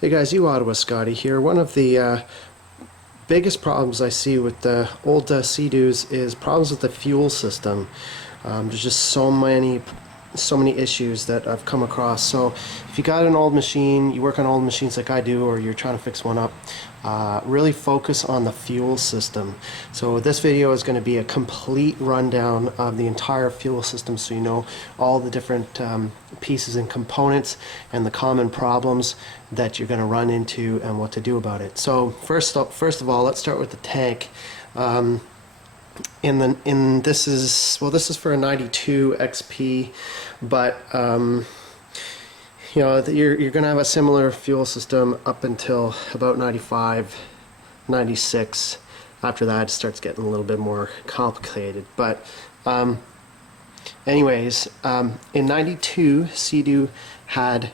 Hey guys, Ottawa Scotty here. One of the biggest problems I see with the old Sea-Doos is problems with the fuel system. There's just so many issues that I've come across. So if you got an old machine, you work on old machines like I do, or you're trying to fix one up, really focus on the fuel system. So this video is going to be a complete rundown of the entire fuel system, so you know all the different pieces and components and the common problems that you're going to run into and what to do about it. So first of all, let's start with the tank. This is for a 92 XP, but you know, you're going to have a similar fuel system up until about 95, 96. After that, it starts getting a little bit more complicated. But anyways, in 92, Sea-Doo had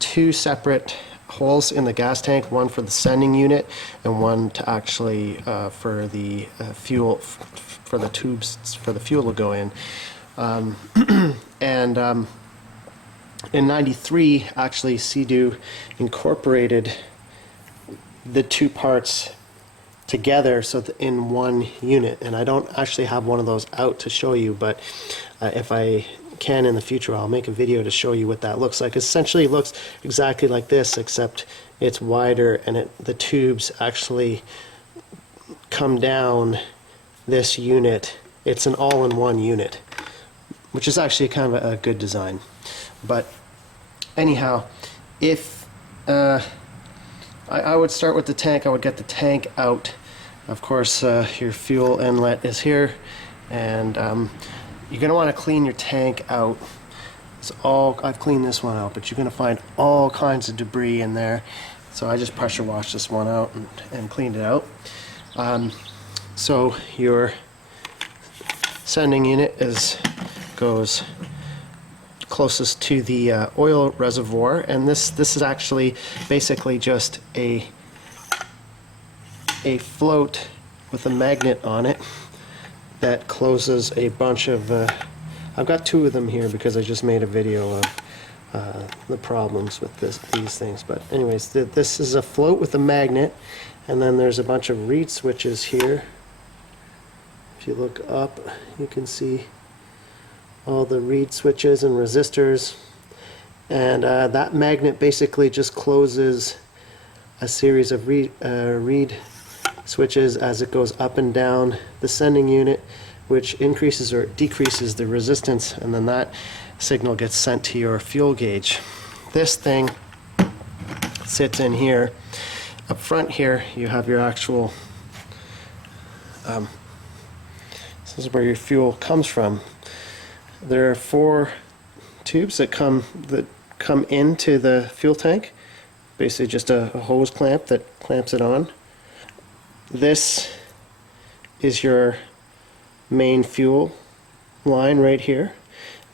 two separate holes in the gas tank, one for the sending unit and one to actually for the fuel, for the tubes for the fuel to go in. In 93, actually, Sea-Doo incorporated the two parts together so that in one unit, and I don't actually have one of those out to show you, but if I can in the future, I'll make a video to show you what that looks like. Essentially, it looks exactly like this, except it's wider, and the tubes actually come down this unit. It's an all-in-one unit, which is actually kind of a good design. But anyhow, if I would start with the tank, I would get the tank out. Of course, your fuel inlet is here, and you're going to want to clean your tank out. I've cleaned this one out, but you're going to find all kinds of debris in there. So I just pressure washed this one out and cleaned it out. So your sending unit goes closest to the oil reservoir, and this is actually basically just a float with a magnet on it that closes a bunch of I've got two of them here because I just made a video of the problems with these things. But anyways, this is a float with a magnet, and then there's a bunch of reed switches here. If you look up, you can see all the reed switches and resistors, and that magnet basically just closes a series of reed switches as it goes up and down the sending unit, which increases or decreases the resistance, and then that signal gets sent to your fuel gauge. This thing sits in here. Up front here you have your actual this is where your fuel comes from. There are 4 tubes that come into the fuel tank. Basically just a hose clamp that clamps it on. This is your main fuel line right here.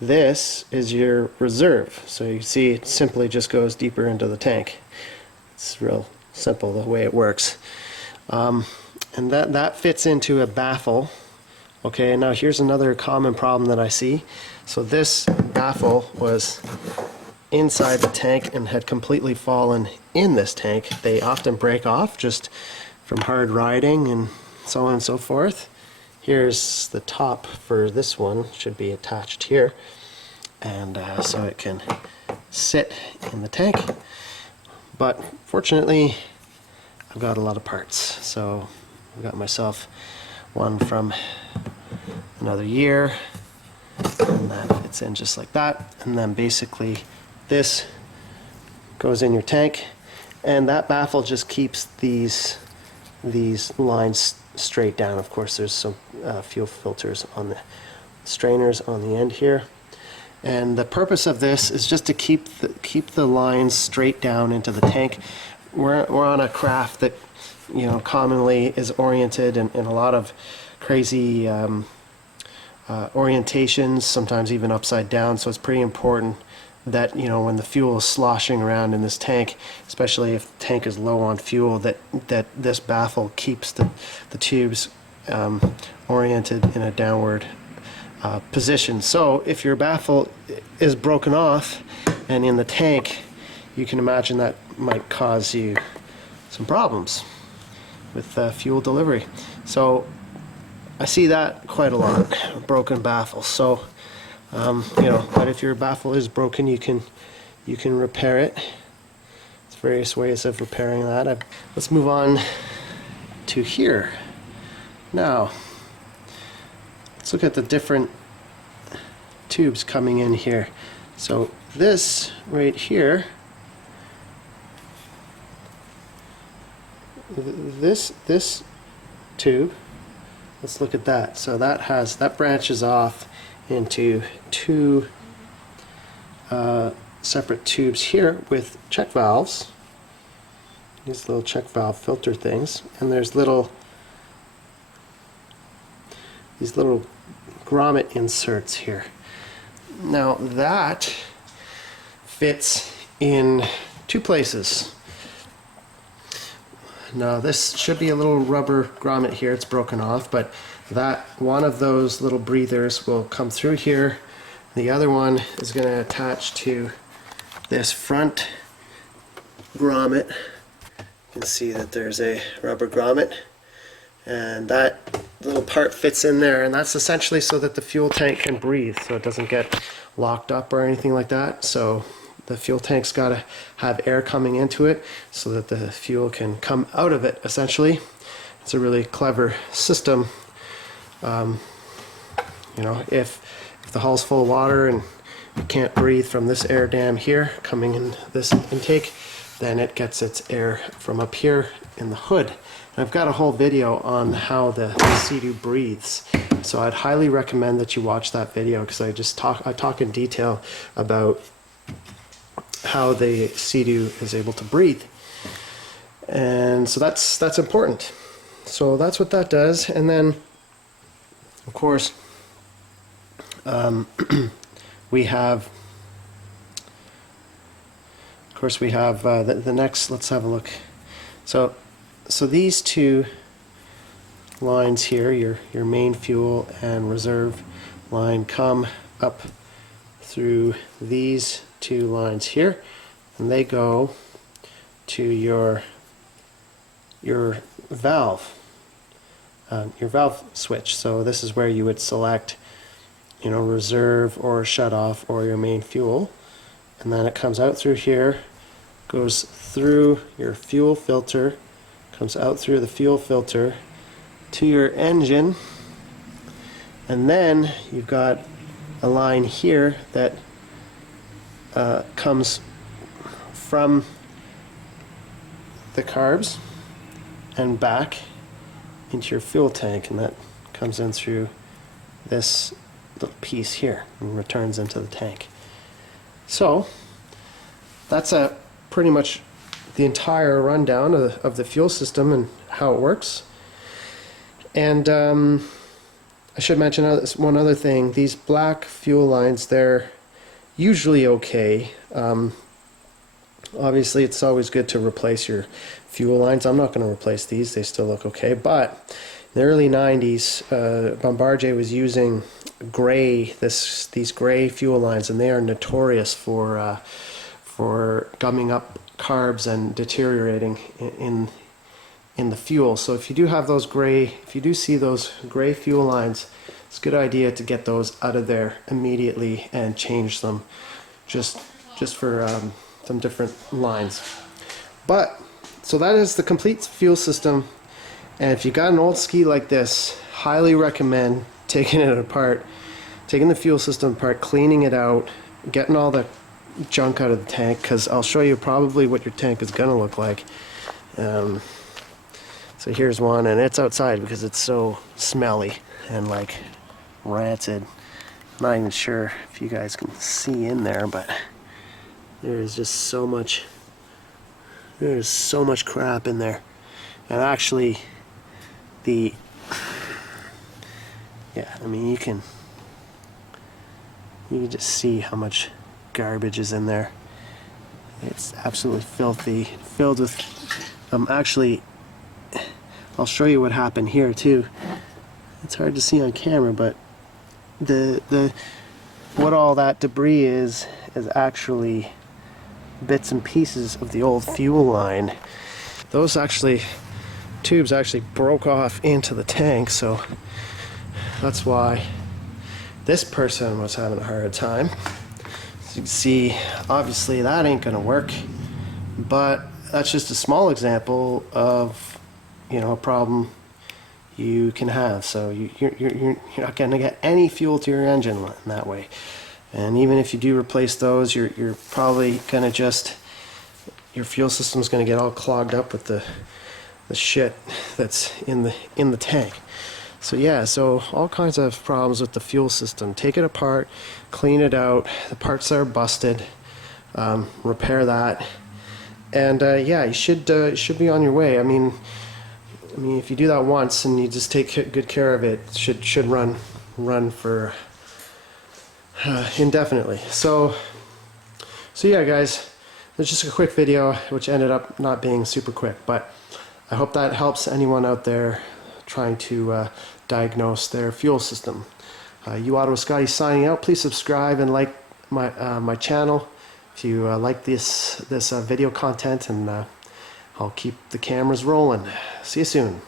This is your reserve. So you see it simply just goes deeper into the tank. It's real simple the way it works. And that fits into a baffle. Okay, now here's another common problem that I see. So this baffle was inside the tank and had completely fallen in this tank. They often break off just from hard riding and so on and so forth. Here's the top for this one, should be attached here, and so it can sit in the tank. But fortunately, I've got a lot of parts, so I've got myself one from another year, and that fits in just like that. And then basically this goes in your tank, and that baffle just keeps these lines straight down. Of course, there's some fuel filters on the strainers on the end here, and the purpose of this is just to keep the lines straight down into the tank. We're on a craft that, you know, commonly is oriented in a lot of crazy orientations, sometimes even upside down. So it's pretty important that, you know, when the fuel is sloshing around in this tank, especially if the tank is low on fuel, that this baffle keeps the tubes oriented in a downward position. So if your baffle is broken off and in the tank, you can imagine that might cause you some problems with fuel delivery. So I see that quite a lot, broken baffles. So you know, but if your baffle is broken, you can repair it. There's various ways of repairing that. Let's move on to here. Now, let's look at the different tubes coming in here. So this right here, this tube, let's look at that. So that branches off into two separate tubes here with check valves. These little check valve filter things, and there's these little grommet inserts here. Now that fits in two places. Now this should be a little rubber grommet here, it's broken off, but that one of those little breathers will come through here. The other one is going to attach to this front grommet. You can see that there's a rubber grommet, and that little part fits in there, and that's essentially so that the fuel tank can breathe, so it doesn't get locked up or anything like that. So the fuel tank's got to have air coming into it so that the fuel can come out of it, essentially. It's a really clever system. You know, if the hull's full of water and you can't breathe from this air dam here coming in this intake, then it gets its air from up here in the hood. And I've got a whole video on how the Sea-Doo breathes, so I'd highly recommend that you watch that video, because I talk in detail about how the Sea-Doo is able to breathe. And so that's important. So that's what that does. And then of course we have the next, let's have a look. So these two lines here, your main fuel and reserve line, come up through these two lines here, and they go to your valve switch. So this is where you would select, you know, reserve or shut off or your main fuel, and then it comes out through here, goes through your fuel filter, comes out through the fuel filter to your engine, and then you've got a line here that comes from the carbs and back into your fuel tank, and that comes in through this little piece here and returns into the tank. So that's pretty much the entire rundown of the fuel system and how it works. And I should mention one other thing. These black fuel lines, they're usually okay. Obviously it's always good to replace your fuel lines. I'm not going to replace these, they still look okay, but in the early 90s Bombardier was using these gray fuel lines, and they are notorious for gumming up carbs and deteriorating in the fuel. So if you do see those gray fuel lines, it's a good idea to get those out of there immediately and change them just for some different lines. But so that is the complete fuel system, and if you got an old ski like this, highly recommend taking it apart, taking the fuel system apart, cleaning it out, getting all the junk out of the tank, because I'll show you probably what your tank is gonna look like. So here's one, and it's outside because it's so smelly and like rancid. I'm not even sure if you guys can see in there, but there's just so much crap in there. And actually I mean, you can just see how much garbage is in there. It's absolutely filthy, filled with actually, I'll show you what happened here too. It's hard to see on camera, but what all that debris is actually bits and pieces of the old fuel line. Those tubes actually broke off into the tank, so that's why this person was having a hard time. As you can see, obviously that ain't gonna work, but that's just a small example of, you know, a problem you can have. So you're not gonna get any fuel to your engine in that way. And even if you do replace those, you're probably gonna your fuel system's gonna get all clogged up with the shit that's in the tank. So yeah, so all kinds of problems with the fuel system. Take it apart, clean it out, the parts that are busted, repair that, and yeah, you should be on your way. I mean, if you do that once and you just take good care of it, it should run for indefinitely. So yeah, guys, it's just a quick video which ended up not being super quick, but I hope that helps anyone out there trying to diagnose their fuel system. Auto Scotty signing out. Please subscribe and like my channel if you like this video content, and I'll keep the cameras rolling. See you soon.